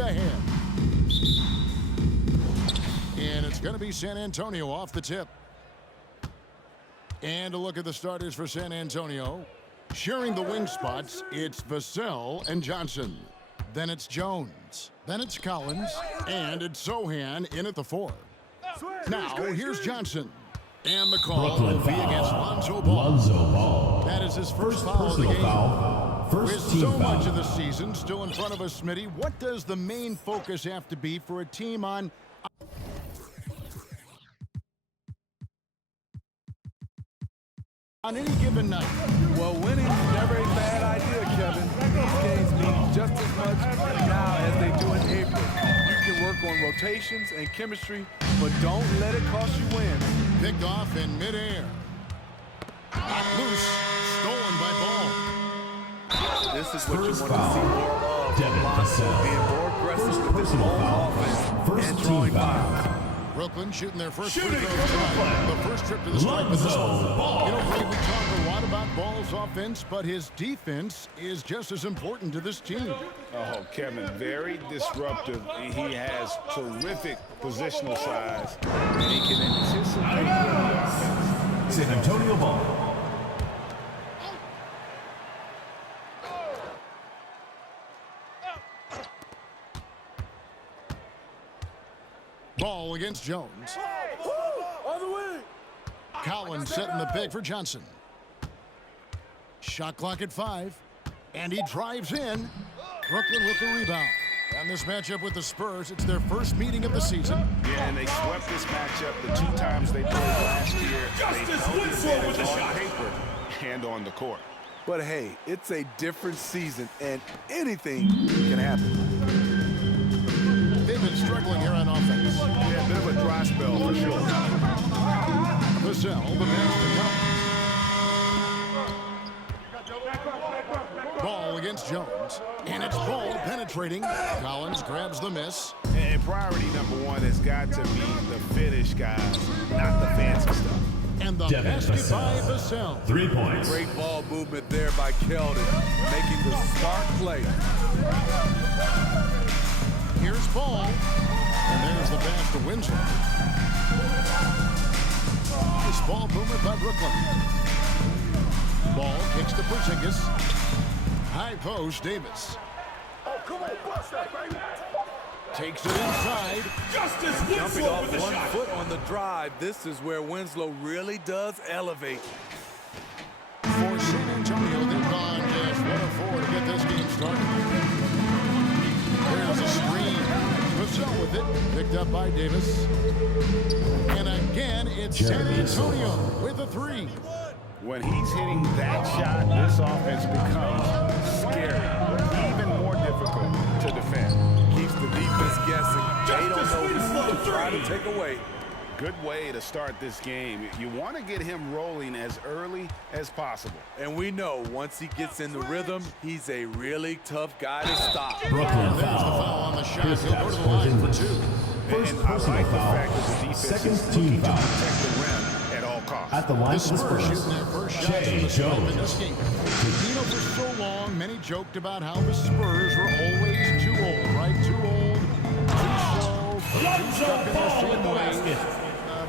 ahead. And it's going to be San Antonio off the tip. And a look at the starters for San Antonio. Sharing the wing spots, it's Vassell and Johnson. Then it's Jones. Then it's Collins. And it's Sohan in at the 4. Now, here's Johnson. And the call will be against Lonzo Ball. That is his first foul of the game. With so much of the season still in front of us, Smitty, what does the main focus have to be for a team on any given night? Well, winning is never a bad idea, Kevin. These games mean just as much now as they do in April. You can work on rotations and chemistry, but don't let it cost you wins. Picked off in midair. Knocked loose. Stolen by Ball. This is what you want to see more of. Lonzo being more aggressive with his own offense and drawing fouls. Brooklyn shooting their first free throw tonight. The first trip to the stripe with this one. You know, Ray, we talk a lot about Ball's offense, but his defense is just as important to this team. Oh, Kevin, very disruptive. He has terrific positional size, and he can anticipate the offense. San Antonio Ball. Ball against Jones. Collins setting the pick for Johnson. Shot clock at 5. And he drives in. Brooklyn with the rebound. And this matchup with the Spurs, it's their first meeting of the season. Yeah, and they swept this matchup the 2 times they played last year. They held the advantage on paper and on the court. But hey, it's a different season, and anything can happen. They've been struggling here on offense. Yeah, a bit of a dry spell for sure. Vassell, the pass to come. Ball against Jones. And it's Ball penetrating. Collins grabs the miss. And priority number 1 has got to be the finish, guys, not the fancy stuff. And the basket by Vassell. 3 points. Great ball movement there by Keldon, making the smart play. Here's Ball. And there's the pass to Winslow. This ball movement by Brooklyn. Ball kicks to Porzingis. High post, Davis. Oh, come on, bust that, baby. Takes it inside. Jumping off one foot on the drive. This is where Winslow really does elevate. For San Antonio, they've gone just 1-4 to get this game started. There's a screen. Vassell with it. Picked up by Davis. And again, it's San Antonio with a 3. When he's hitting that shot, this offense becomes scary, even more difficult to defend. Keeps the defense guessing. They don't know who to try to take away. Good way to start this game. You want to get him rolling as early as possible. And we know once he gets in the rhythm, he's a really tough guy to stop. Brooklyn There's the foul on the shot. He'll go to the line for 2. First And I personal like the foul. fact that the defense Second is team looking to foul. protect the rim at all costs. At the line The for the Spurs Spurs. shooting their first shots from the stripe in this game. You know, for so long, many joked about how the Spurs were always too old, right? Too old, too slow, too stuck in their same ways.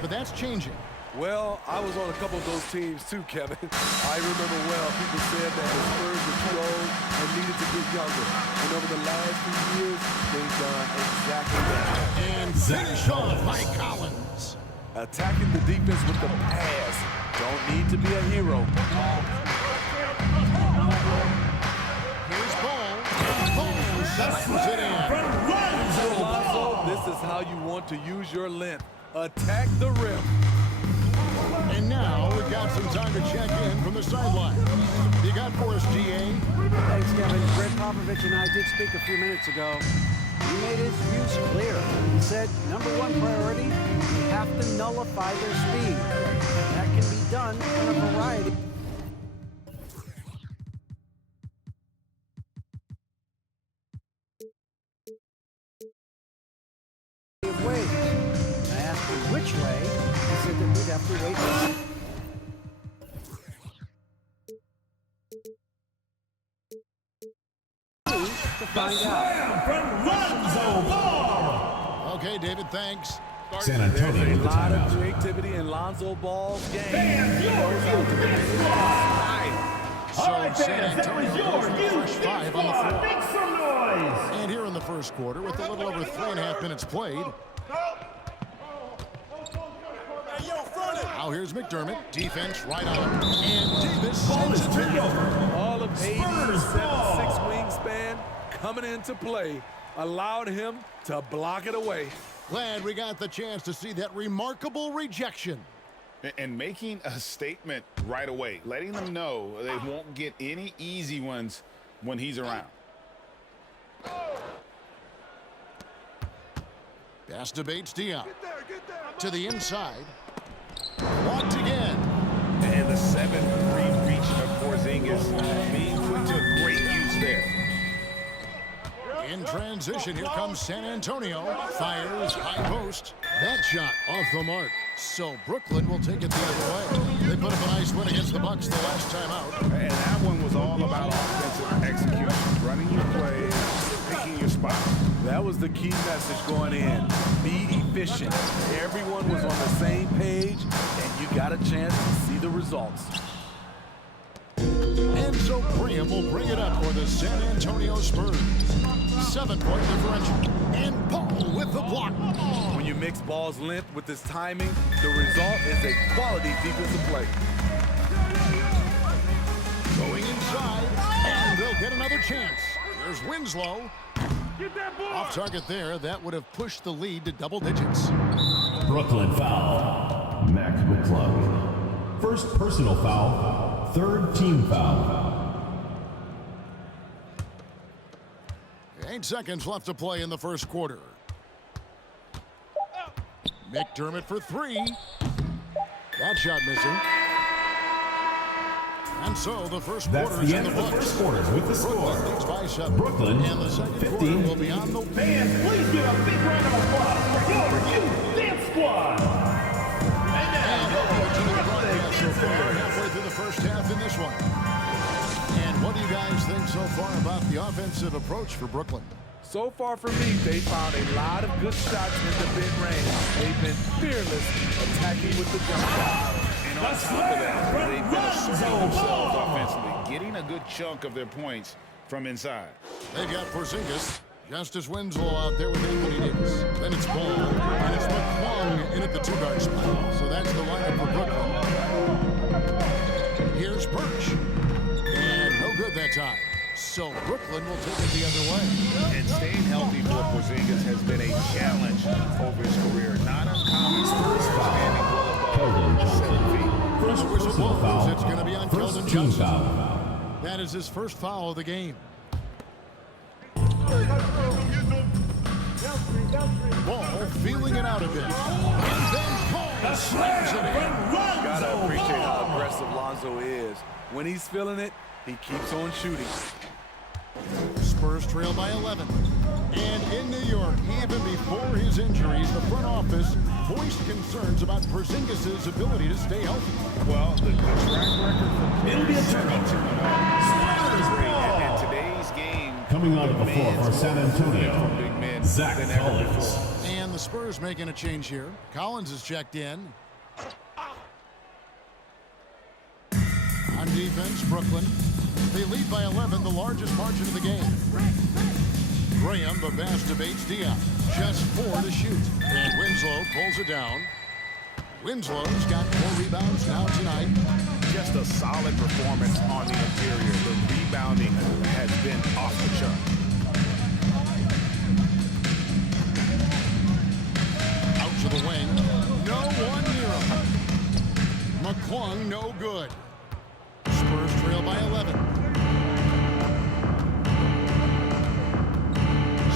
But that's changing. Well, I was on a couple of those teams too, Kevin. I remember well people said that the Spurs were too old and needed to get younger. And over the last few years, they've done exactly that. And finish off by Collins. Attacking the defense with the pass. Don't need to be a hero. Here's Ball. Ball slams it in. Lonzo, this is how you want to use your length. Attack the rim. And now we've got some time to check in from the sideline. You got for us, DA? Thanks, Kevin. Greg Popovich and I did speak a few minutes ago. He made his views clear. He said, number 1 priority, we have to nullify their speed. That can be done in a variety of ways. I asked him which way. He said that we'd have to wait. To find out. From Lonzo Ball. Okay, David, thanks. San There's Antonio a with the lot of timeout. creativity in Lonzo Ball's game. Fans, He knows how to make it happen. So All right, San fans, that was Antonio goes your with a fresh youth 5 on the squad. floor. Make some noise. And here in the first quarter, with a little over 3.5 minutes played. Now here's McDermott. Defense right on him. And Davis Ball is sends it turned in. over. All of 80 Spurs ball. 7'6" wingspan coming into play allowed him to block it away. Glad we got the chance to see that remarkable rejection. And making a statement right away, letting them know they won't get any easy ones when he's around. Pass debates Dion. To the inside. Blocked again. And the 7-3 reach of Porzingis being put to great use there. In transition, here comes San Antonio. Fires, high post. That shot off the mark. So Brooklyn will take it the other way. They put up a nice win against the Bucks the last time out. And that one was all about offensive execution, running your plays, picking your spot. That was the key message going in. Be efficient. Everyone was on the same page, and you got a chance to see the results. And so Graham will bring it up for the San Antonio Spurs. 7-point differential. And Paul with the block. When you mix Ball's length with his timing, the result is a quality defensive play. Going inside, and they'll get another chance. Here's Winslow. Off target there. That would have pushed the lead to double digits. Brooklyn foul. Mac McClung. First personal foul. Third team foul. 8 seconds left to play in the first quarter. McDermott for 3. That shot missing. And so the first That's quarter is the in end the of the books. first quarter with the Brooklyn score. leads by 7. Brooklyn, And the second 15. quarter will be on the Fans, please give a big round of applause for your youth dance squad. And welcome to the broadcast so far, halfway through the first half in this one. And what do you guys think so far about the offensive approach for Brooklyn? So far for me, they found a lot of good shots in the mid-range. They've been fearless attacking with the jump shot. And on top of that, they've been asserting themselves offensively, getting a good chunk of their points from inside. They've got Porzingis, Justice Winslow out there with Anthony Davis. Then it's Ball, and it's McClung in at the 2-guard spot. So that's the lineup for Brooklyn. Here's Birch. And no good that time. So Brooklyn will take it the other way. And staying healthy for Porzingis has been a challenge over his career. Not uncommon. Spurs standing well above 7 feet. First Whistle personal blows. foul. It's going to be on First Keldon team Johnson. foul. That is his first foul of the game. Ball feeling it out a bit. And then Paul slams it in. Gotta appreciate how aggressive Lonzo is. When he's feeling it, he keeps on shooting. Spurs trail by 11. And in New York, even before his injuries, the front office voiced concerns about Porzingis' ability to stay healthy. Well, the track record for It'll be a Spurs turnover. is great. And today's game, Coming onto the floor demands for San more Antonio, from big men Zach than ever Collins. before. And the Spurs making a change here. Collins is checked in. On defense, Brooklyn. They lead by 11, the largest margin of the game. Graham, the pass debates Dion. Just 4 to shoot. And Winslow pulls it down. Winslow's got 4 rebounds now tonight. Just a solid performance on the interior. The rebounding has been off the chart. Out to the wing. No one near him. McClung, no good. Spurs trail by 11.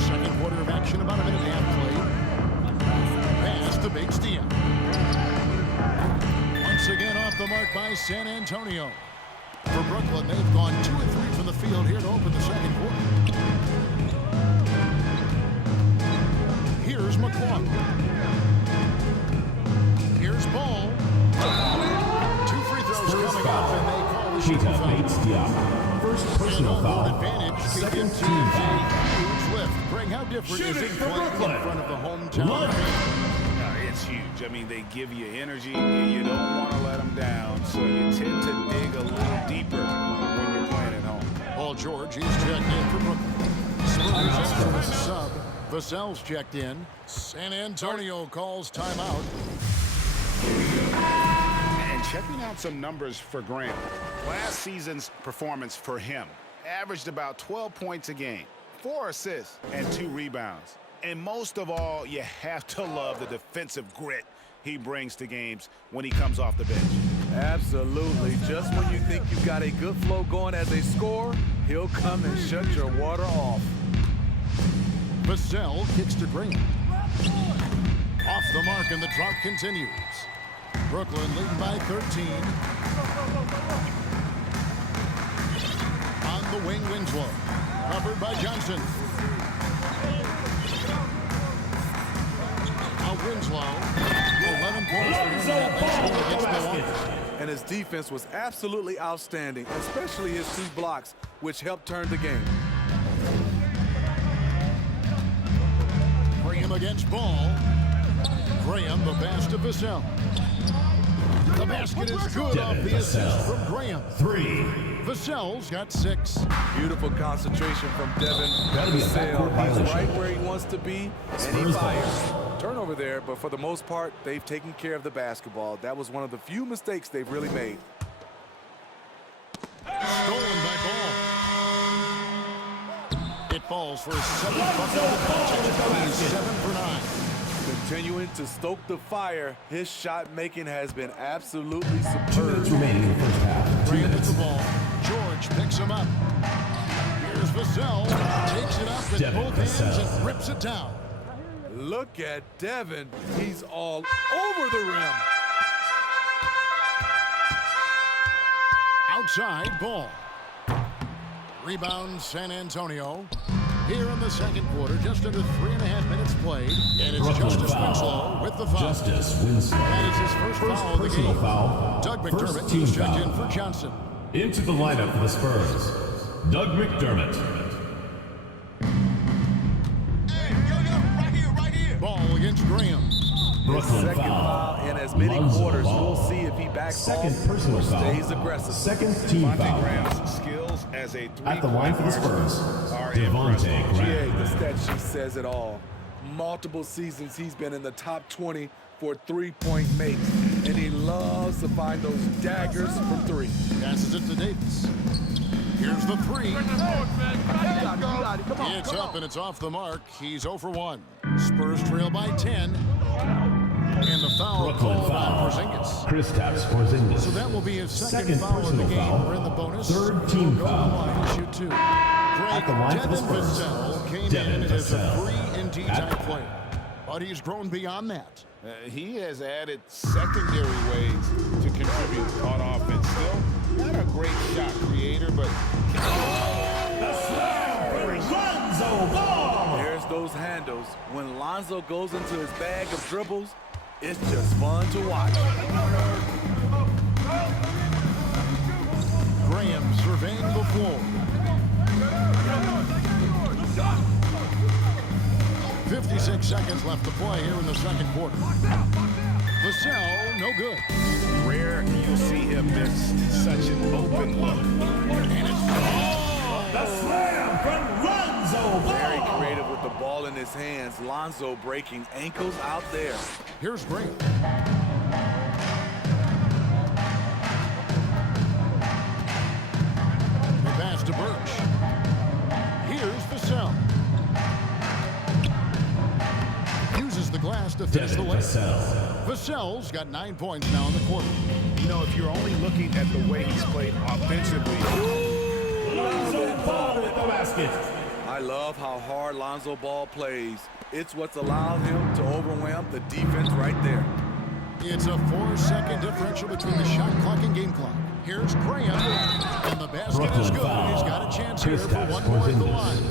Second quarter of action, about a minute and a half played. Pass to Bates Dion. Once again off the mark by San Antonio. For Brooklyn, they've gone 2 of 3 from the field here to open the second quarter. Here's McClung. Here's Ball. 2 free throws Spurs coming up, and they foul. call the shooting Cheetah foul. Bates Diop. First An personal home foul. advantage can Second give team teams foul. a huge lift. Greg, how different is Shooting it for playing in Brooklyn. front of the hometown Lonzo. fans? It's huge. I mean, they give you energy. You don't want to let them down, so you tend to dig a little deeper when you're playing at home. Paul George, he's checked in for Brooklyn. Spurs extra as a sub. Vassell's checked in. San Antonio calls timeout. And checking out some numbers for Graham. Last season's performance for him averaged about 12 points a game, 4 assists, and 2 rebounds. And most of all, you have to love the defensive grit he brings to games when he comes off the bench. Absolutely. Just when you think you've got a good flow going as a scorer, he'll come and shut your water off. Vassell kicks to Graham. Off the mark, and the drought continues. Brooklyn leading by 13. On the wing, Winslow. Covered by Johnson. Now Winslow. 11 points for him in that next one against Milwaukee. And his defense was absolutely outstanding, especially his 2 blocks, which helped turn the game. Graham against Ball. Graham, the pass to Vassell. The basket is good off the assist from Graham. 3. Vassell's got 6. Beautiful concentration from Devin That'll be a Vassell. backcourt He's violation. right where he wants to be, and he Spurs fires. Turnover there, but for the most part, they've taken care of the basketball. That was one of the few mistakes they've really made. Stolen by Ball. It falls for 7 bucket of the contest. He's 7 for 9. Continuing to stoke the fire, his shot making has been absolutely 2 superb. minutes remaining in the first half. 2 Graham with minutes. the ball. George picks him up. Here's Vassell. Takes it up with Devin both hands Vassell. and rips it down. Look at Devin. He's all over the rim. Outside Ball. Rebound San Antonio. Here in the second quarter, just under 3.5 minutes played. And it's Brooklyn Justice foul. Winslow with the foul. Justice Winslow. That is his first foul of the personal game. foul. Doug First McDermott team is checked foul. in for Johnson. Into the lineup for the Spurs, Doug McDermott. Ball against Graham. Brooklyn Second foul. foul in as many Lonzo quarters. ball. We'll see if he backs Second off personal or foul. stays aggressive. Second team Devontae foul. Graham's skills as a At the line for the Spurs, are Devontae impressive. GA, Graham. the stat sheet says it all. Multiple seasons he's been in the top 20 for three-point makes, and he loves to find those daggers from 3. Passes it to Davis. Here's the 3. It's up and it's off the mark. He's 0 for 1. Spurs trail by 10. And the foul Brooklyn called on foul. Porzingis. Kristaps Porzingis. So that will be his second Second foul of the personal game. foul. We're in the bonus. Third team He'll go foul. to the line and shoot 2. At the line for the Devin Spurs. Vassell came Devin in as a Vassell. 3-and-D At- type player. But he's grown beyond that. He has added secondary ways to contribute on offense. Still not a great shot creator, but Lonzo ball. There's those handles. When Lonzo goes into his bag of dribbles, it's just fun to watch. Graham surveying the floor. 56 seconds left to play here in the second quarter. Vassell, no good. rare you see him miss such an open look. And it's The slam from Lonzo Very ball. creative with the ball in his hands. Lonzo breaking ankles out there. Here's Graham. The pass to Birch. Here's Vassell. Uses the glass to finish the Devin layup. Vassell. Vassell's got 9 points now in the quarter. You know, if you're only looking at the way he's played offensively, Lonzo ball with the basket. I love how hard Lonzo Ball plays. It's what's allowed him to overwhelm the defense right there. It's a 4-second differential between the shot clock and game clock. Here's Graham, and the basket is Brooklyn good. foul. He's got a chance here for Kristaps one more at the Porzingis. line.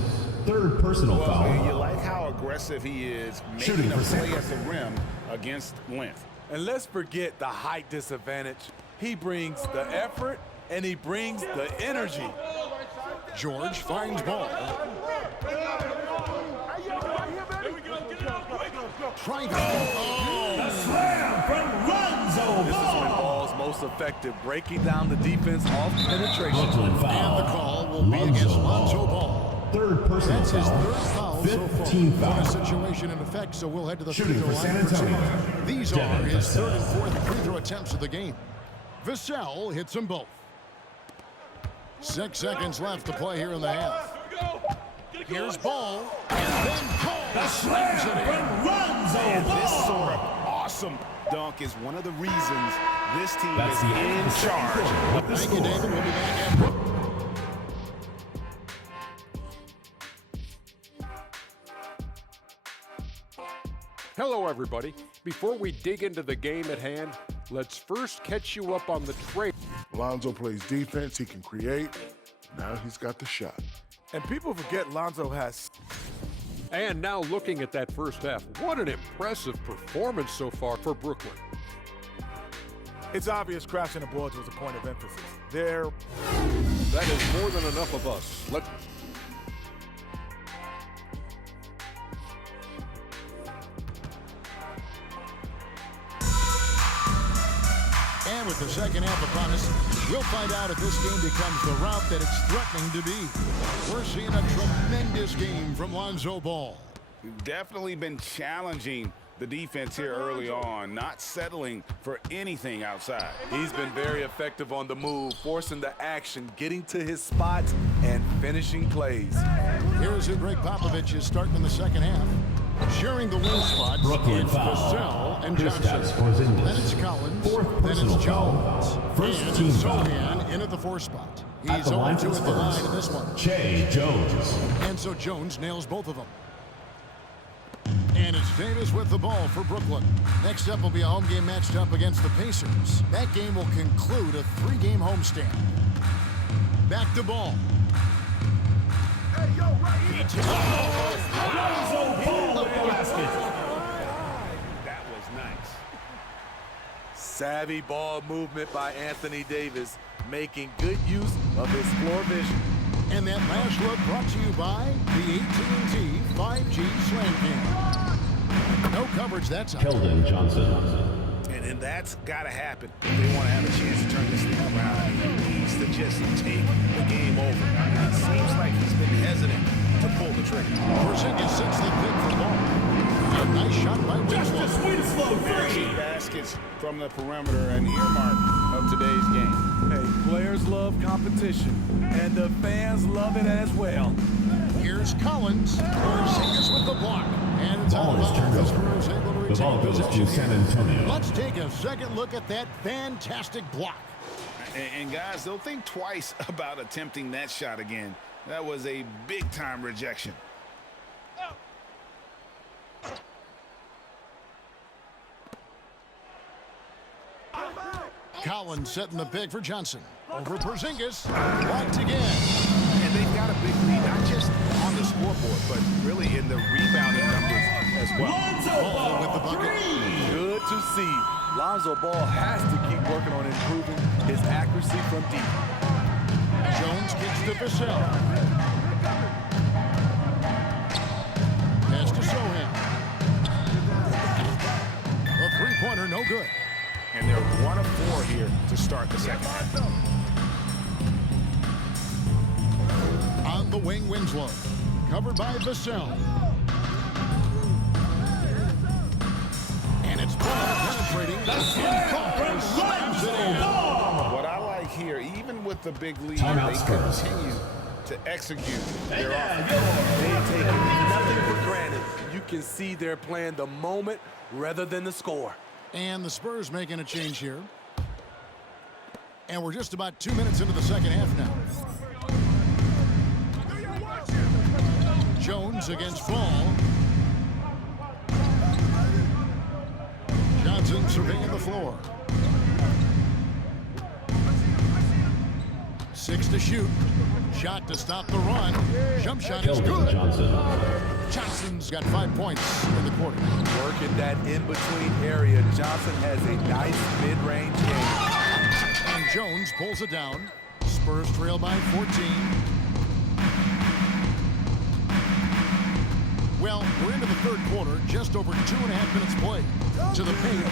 Third personal you foul. like how aggressive he is Shooting making a play percentage. at the rim against length. And let's forget the height disadvantage. He brings the effort and he brings the energy. George finds ball. Trying to... A slam from Lonzo. This is when ball's most effective, breaking down the defense off penetration. And the call will be against Lonzo Ball. Third personal That's his foul. third foul so far. 15 What a foul. situation in effect, so we'll head to the free Shooting throw for San line for two. Antonio. These are Devin his Vassell. third and fourth free throw attempts of the game. Vassell hits them both. 6 seconds left to play here in the half. Here's Ball, and then Cole slams it in. From Lonzo And this Ball. sort of awesome dunk is one of the reasons this team That's is the end of in the second charge. quarter. With the Thank you, score. David. We'll be back after. Hello, everybody. Before we dig into the game at hand, let's first catch you up on the trade. Lonzo plays defense. He can create. Now he's got the shot. And people forget Lonzo has... And now looking at that first half, what an impressive performance so far for Brooklyn. It's obvious crashing the boards was a point of emphasis. They're That is more than enough of us. Let's And with the second half upon us, we'll find out if this game becomes the route that it's threatening to be. We're seeing a tremendous game from Lonzo Ball. We've definitely been challenging the defense here early on, not settling for anything outside. He's been very effective on the move, forcing the action, getting to his spots, and finishing plays. Here's who Greg Popovich is starting in the second half. Sharing the wing spots, Brooklyn it's foul. Vassell and Kristaps Johnson. Porzingis. Then it's Collins. Fourth Then personal it's Jones. foul. First And team foul. Sohan in at the 4 spot. At He's the line 0-2 for at the line in Spurs, this one. Jay Jones. And so Jones nails both of them. And it's Davis with the ball for Brooklyn. Next up will be a home game matched up against the Pacers. That game will conclude a 3-game homestand. Back to Ball. Lonzo Ball with the basket. That was nice. Savvy ball movement by Anthony Davis, making good use of his floor vision. And that last look brought to you by the AT&T 5G Slam Cam. No coverage that time. Keldon Johnson. And that's got to happen if they want to have a chance to turn this thing around. He needs to just take the game over. It seems like he's been hesitant to pull the trigger. Porzingis sets the pick for Ball. A nice shot by Winslow. Winslow Cheap baskets from the perimeter, an earmark of today's game. Hey, players love competition, and the fans love it as well. Here's Collins. Porzingis with the block. And it's Ball out is of turned bounds. over. Spurs able to The retain ball goes possession. to San Antonio. Let's take a second look at that fantastic block. And guys, they'll think twice about attempting that shot again. That was a big-time rejection. Collins setting the pick for Johnson. Over Porzingis. Blocked again. And they've got a big lead, not just on the scoreboard, but really in the rebounding numbers as well. Ball with the bucket. Good to see. Lonzo Ball has to keep working on improving his accuracy from deep. Jones kicks to Vassell. Pass to Sohan. A three-pointer, no good. And they're 1 of 4 here to start the second half. On the wing, Winslow. Covered by Vassell. And it's Ball penetrating. And Collins slams it in. What I like here, even with the big lead, Timeout, they Spurs. continue to execute their offense. They're taking nothing for granted. You can see they're playing the moment rather than the score. And the Spurs making a change here. And we're just about 2 minutes into the second half now. Jones against Fall. Johnson surveying the floor. 6 to shoot. Shot to stop the run. Jump shot is Keldon good. Johnson. Johnson's got 5 points in the quarter. Working that in-between area, Johnson has a nice mid-range game. And Jones pulls it down. Spurs trail by 14. Well, we're into the third quarter, just over 2.5 minutes played. To the paint.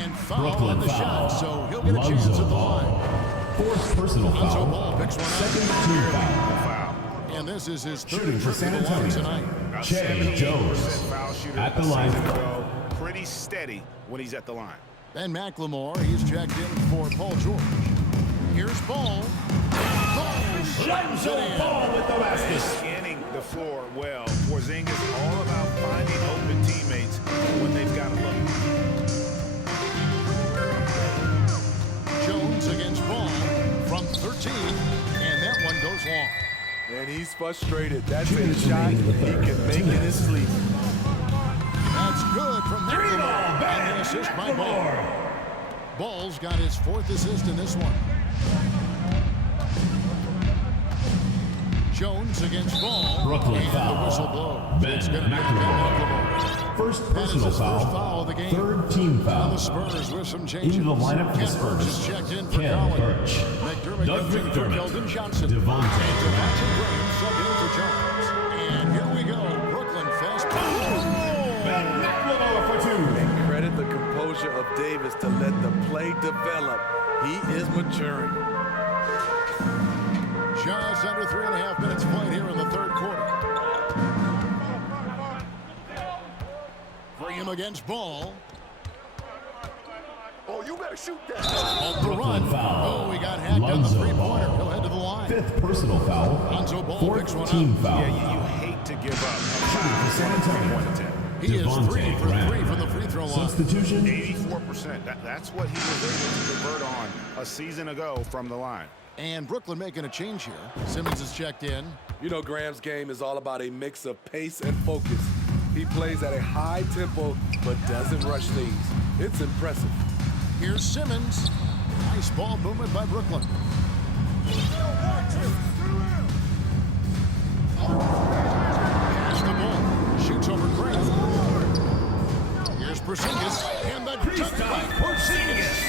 And foul Brooklyn on the foul. shot, so he'll get a chance Lonzo at the ball. line. Fourth personal Lonzo foul. Ball picks one up. Second team foul. Foul. And this is his third Shooting for trip to San the line Antonio. tonight. Che Jones Foul shooter at the a line. season ago. Pretty steady when he's at the line. Ben McLemore, he's checked in for Paul George. Here's Ball. Ball slams it in. Ball with the basket. Scanning the floor well. Porzingis all about finding open teammates when they've got to look. Jones against Ball from 13, and that one goes long. And he's frustrated. That's a shot he can make in his sleep. That's good from McLemore. And an assist by Ball. Ball's got his fourth assist in this one. Jones against Ball. Brooklyn and foul. the whistle blows. Ben It's going to be McLemore. First That is personal his first foul of the game. Third team Now foul. the Spurs with some changes. Into the lineup for the Kent Birch is Spurs. checked in for Ken Collins. Birch. McDermott Doug comes in for McDermott. Keldon Johnson. Devontae And Graham. Graham subbed in for Jones. And here we go. Brooklyn fast. Ben McLemore for two. Credit the composure of Davis to let the play develop. He is maturing. Just under 3.5 minutes played here in the third quarter. Graham against Ball. Oh, you better shoot that. Off the Brooklyn run. foul. Oh, he got hacked on the Lonzo three-pointer. ball. He'll head to the line. Fifth personal foul. Lonzo Ball picks one Fourth team up. foul. Yeah, you hate to give up a Shooting for San Antonio. He is Devontae 3 for Graham. 3 from the free throw line. Substitution. 84%. That's what he was able to convert on a season ago from the line. And Brooklyn making a change here. Simmons is checked in. You know, Graham's game is all about a mix of pace and focus. He plays at a high tempo, but doesn't rush things. It's impressive. Here's Simmons. Nice ball movement by Brooklyn. Pass the ball. Shoots over Graham. Here's Porzingis. And the dunk by Porzingis.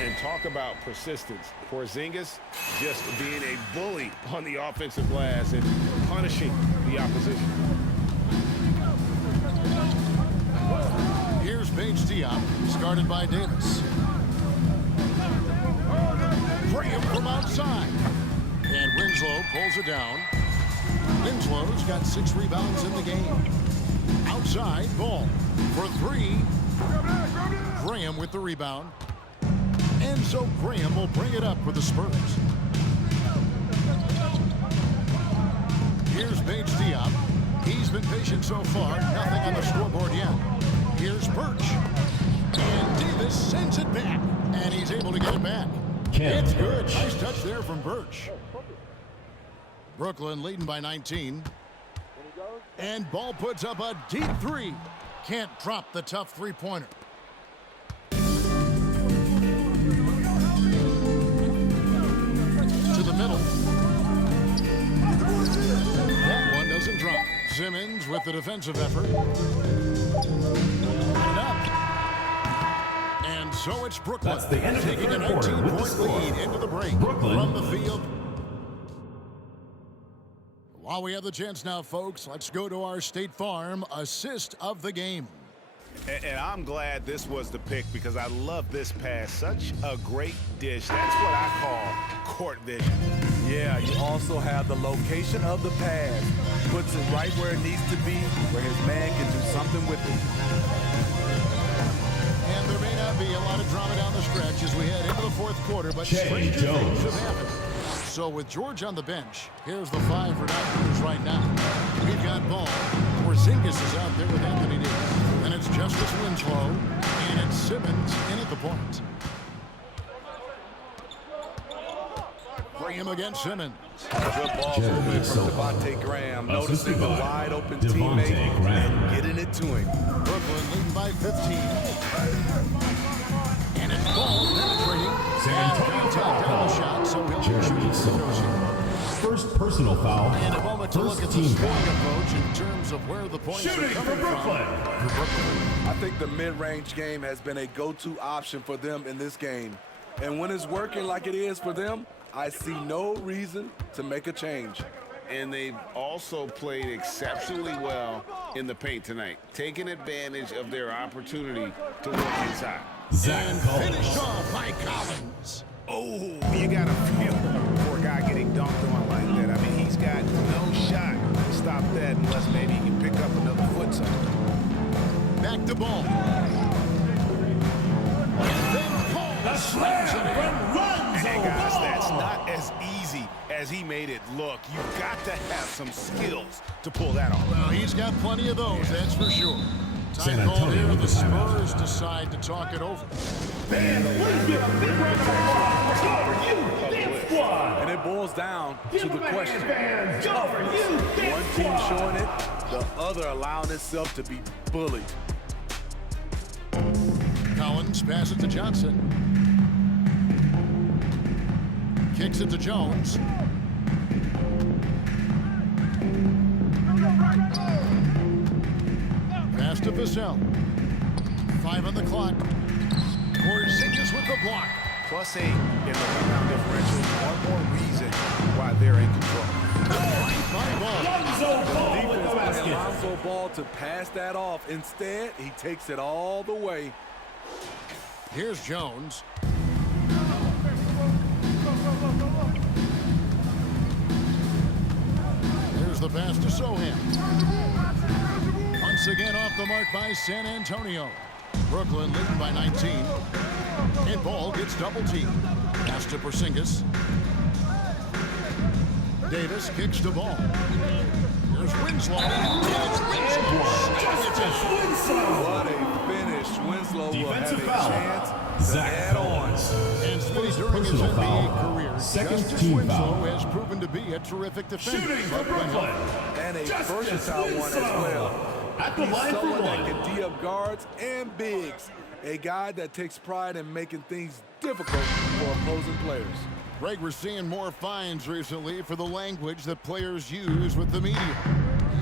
And talk about persistence. Porzingis just being a bully on the offensive glass and punishing the opposition. Here's Paige Diop, started by Davis. Graham from outside. And Winslow pulls it down. Winslow's got 6 rebounds in the game. Outside, Ball for 3. Graham with the rebound. And so Graham will bring it up for the Spurs. Here's Paige Diop. He's been patient so far. Nothing on the scoreboard yet. Here's Birch. And Davis sends it back. And he's able to get it back. Ken It's good. Birch. Nice touch there from Birch. Brooklyn leading by 19. And Ball puts up a deep 3. Can't drop the tough three-pointer. To the middle. That one doesn't drop. Simmons with the defensive effort. And up. And so it's Brooklyn. That's the end of the taking a third quarter with the 19-point score. lead into the break. Brooklyn. From the field. While we have the chance now, folks, let's go to our State Farm assist of the game. And I'm glad this was the pick because I love this pass. Such a great dish. That's what I call court vision. Yeah, you also have the location of the pass. Puts it right where it needs to be, where his man can do something with it. And there may not be a lot of drama down the stretch as we head into the fourth quarter, but Che stranger Jones. things have happened. So with George on the bench, here's the 5 for Doctors right now. We've got Ball. Porzingis is out there with Anthony Davis. And it's Justice Winslow. And it's Simmons in at the point. Graham against Simmons. Good ball movement from Devontae Graham, noticing the wide open teammate and getting it to him. Brooklyn leading by 15. And it's Ball penetrating. And contact on the shot, so he'll be shooting free throws here. First personal foul. And a moment to look at the First team scoring foul. approach in terms of where the points are coming from. For Brooklyn. I think the mid-range game has been a go-to option for them in this game. And when it's working like it is for them, I see no reason to make a change. and they've also played exceptionally well in the paint tonight, taking advantage of their opportunity to work inside. And finished off by Collins. Oh, you got to feel for a guy getting dunked on like that. I mean, he's got no shot to stop that unless maybe he can pick up another foot somewhere. Back to Ball. And then Paul slams it in. Hey, guys, that's not as easy as he made it look. You've got to have some skills to pull that off. Well, he's got plenty of those, that's for sure. San Time called Antonio here. with The the timeout. Spurs decide to talk it over. And please give a big round of applause for Yungn Dance Squad. And it boils down to the question. Fans, go for Yungn Dance One team Squad. showing it, the other allowing itself to be bullied. Collins passes to Johnson. Kicks it to Jones. Pass to Vassell. 5 on the clock. Porzingis with the block. +8 in the rebound differential. One more reason why they're in control. By Ball. Lonzo Ball with the Defense playing basket. Lonzo Ball to pass that off. Instead, he takes it all the way. Here's Jones. Here's the pass to Sohan. Once again off the mark by San Antonio. Brooklyn leading by 19. And Ball gets double teamed. Pass to Porzingis. Davis kicks the ball. There's Winslow. And it's Winslow. What a finish. Winslow will have Defensive a foul. chance to Zach add on. And Smitty, during his Personal NBA foul. career, Second Justice team Winslow foul. has proven to be a terrific defender. Shooting for But when Brooklyn. And a Justice versatile one as Winslow. well. At the He's line for someone that one. can D up guards and bigs. A guy that takes pride in making things difficult for opposing players. Greg, we're seeing more fines recently for the language that players use with the media.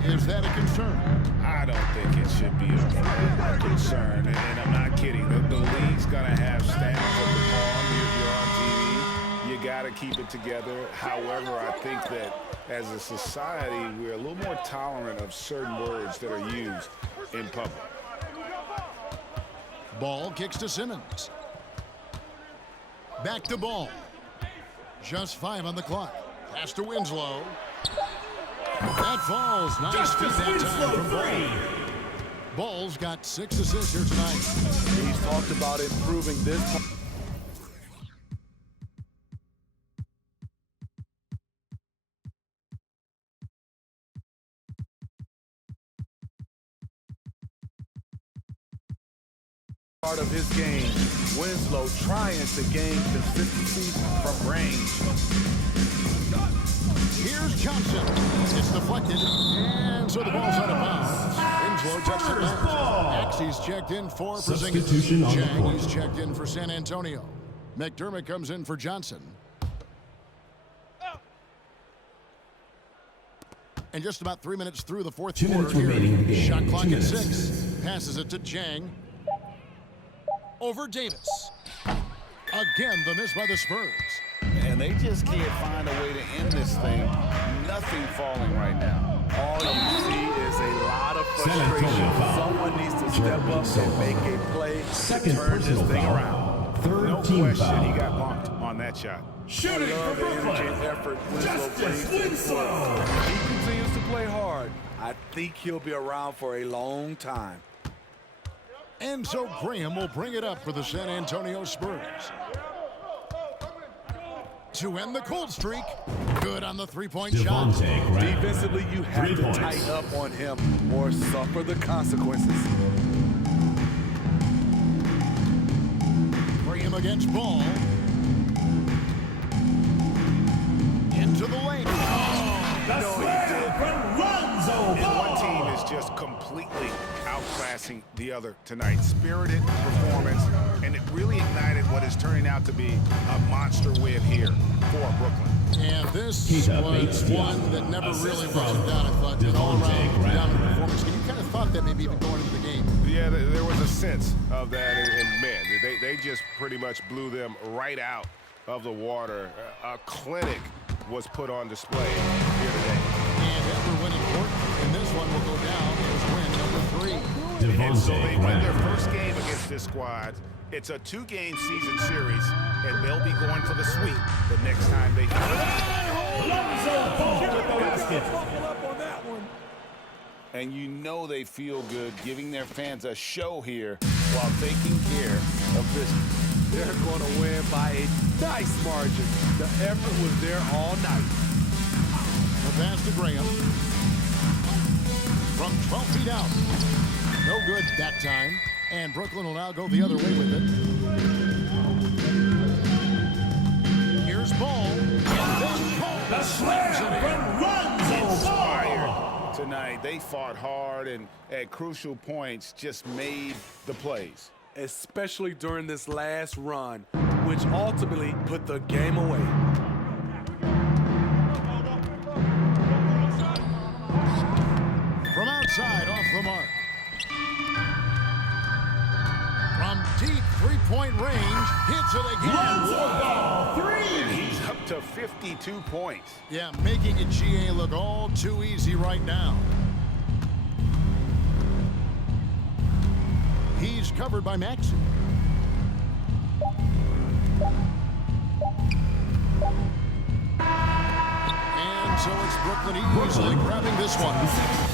Is that a concern? I don't think it should be a concern, and I'm not kidding. The league's gonna have standards of the ball. You're on TV. You got to keep it together. However, I think that as a society, we're a little more tolerant of certain words that are used in public. Ball kicks to Simmons. Back to Ball. Just 5 on the clock. Pass to Winslow. That falls. Nice feed that time from Ball. Ball's got 6 assists here tonight. He's talked about improving this. Part of his game, Winslow trying to gain consistency from range. Here's Johnson. It's deflected, and so the ball's out of bounds. Winslow touched it last. Axie's checked in for Substitution Porzingis. on the Chang court. is checked in for San Antonio. McDermott comes in for Johnson. And just about 3 minutes through the fourth 2 minutes quarter remaining in the here. game. Shot clock 2 at minutes. 6. Passes it to Chang. Over Davis. Again, the miss by the Spurs. And they just can't find a way to end this thing. Nothing falling right now. All you see is a lot of San Antonio frustration. foul. Someone needs to step up and make a play Second to turn this personal thing foul. around. Third No team question foul. he got bumped on that shot. Shooting I for love the energy Brooklyn. and effort Winslow brings Justice to the Winslow. court. He continues to play hard. I think he'll be around for a long time. And so Graham will bring it up for the San Antonio Spurs. To end the cold streak, good on the three-point shot. Devontae Graham. Defensively, you have 3 to points. tighten up on him or suffer the consequences. Graham against Ball. Into the lane. The slam from Lonzo And one Ball. team is just completely outclassing the other tonight. Spirited performance, and it really ignited what is turning out to be a monster win here for Brooklyn. And this Keita was beats the one that never assist really from wasn't down. I thought an Devontae all-around Graham. dominant performance. And you kind of thought that maybe even going into the game. Yeah, there was a sense of that, and man, they just pretty much blew them right out of the water. A clinic was put on display here today. one will go down as win number 3. And so they win their Graham. first game against this squad. It's a 2-game season series, and they'll be going for the sweep the next time they Lonzo Ball with the basket. Buckle up on that one. And you know they feel good giving their fans a show here while taking care of business. They're going to win by a nice margin. The effort was there all night. The pass to Graham. From 12 feet out. No good that time. And Brooklyn will now go the other way with it. Here's Ball. The slam from Lonzo Ball. tonight. They fought hard and at crucial points just made the plays. Especially during this last run, which ultimately put the game away. From outside, off the mark. From deep three-point range, hits it again. Lonzo Ball, 3. He's up to 52 points. Yeah, making it GA look all too easy right now. He's covered by Maxey. And so it's Brooklyn easily grabbing this one.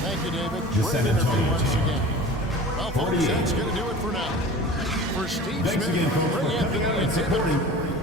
Thank you, David. Just Great San interview Antonio once team. again. Well, folks, 48. that's going to do it for now. For Steve Thanks Smith, again, folks, Ray for Anthony, coming out and and David supporting